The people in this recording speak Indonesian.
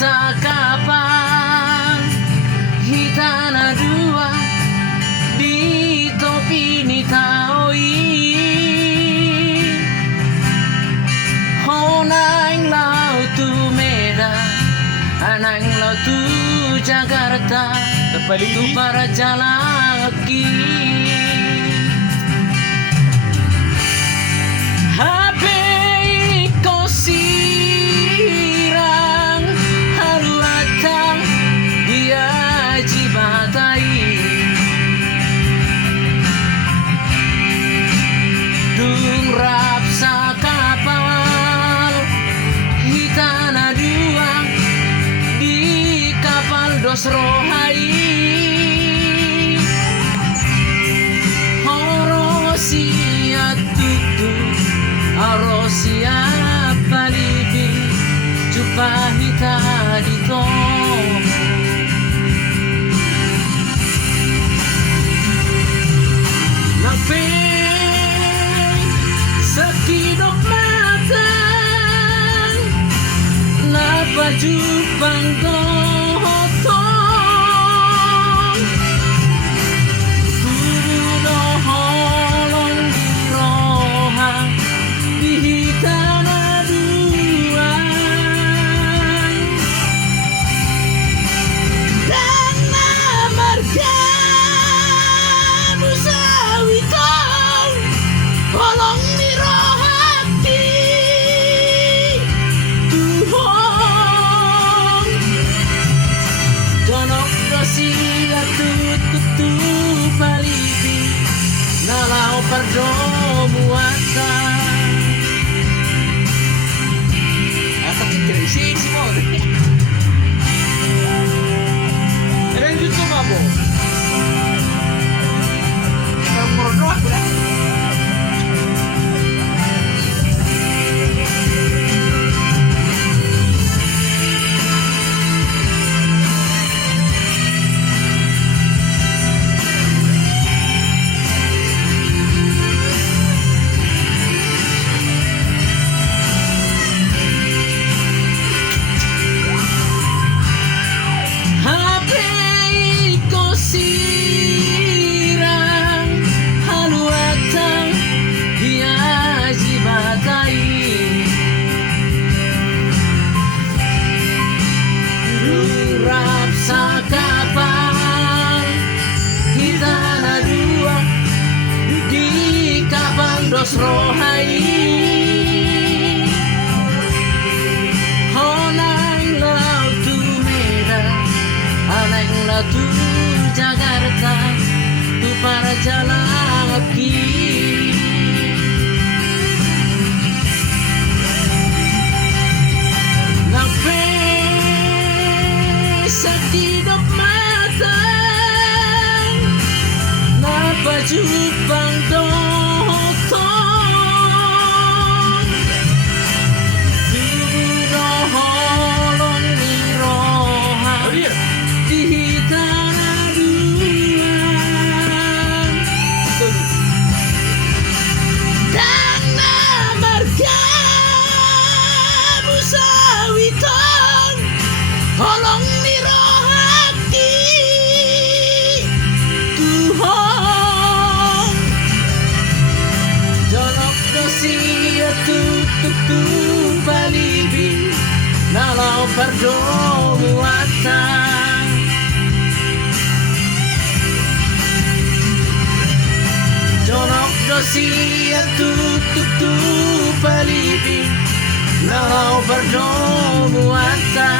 sakapan hitana dua di topi ni taoi honang lau tu Medan anang lau tu Jakarta tu para jalaki HP ko sirang haru atang dia jibatai dung rap sa kapal hitana dua di kapal dos rohai horosia tutu arosia palibi jumpa hita di tong lapeng sekidok mata napa jupang gotong tubuh holong di roha di hitana dua dan marga musawitong holong di rohati tuhong donok dosia tututu palipi nalau perdomuata atau crazy semua lanjut tuh mabo nomor dua udah kapal hitana dua di kapal dos rohai honang lau tu Medan anang lau tu Jakarta tu para jalaki sakidok mata napa jupang dotong tubuh holong ni roha di hitana dua dan marga musawitong holong ni rohati tuhong donok dosia tututu palibi nalau perdomuata donok dosia tututu palibi nalau perdomuata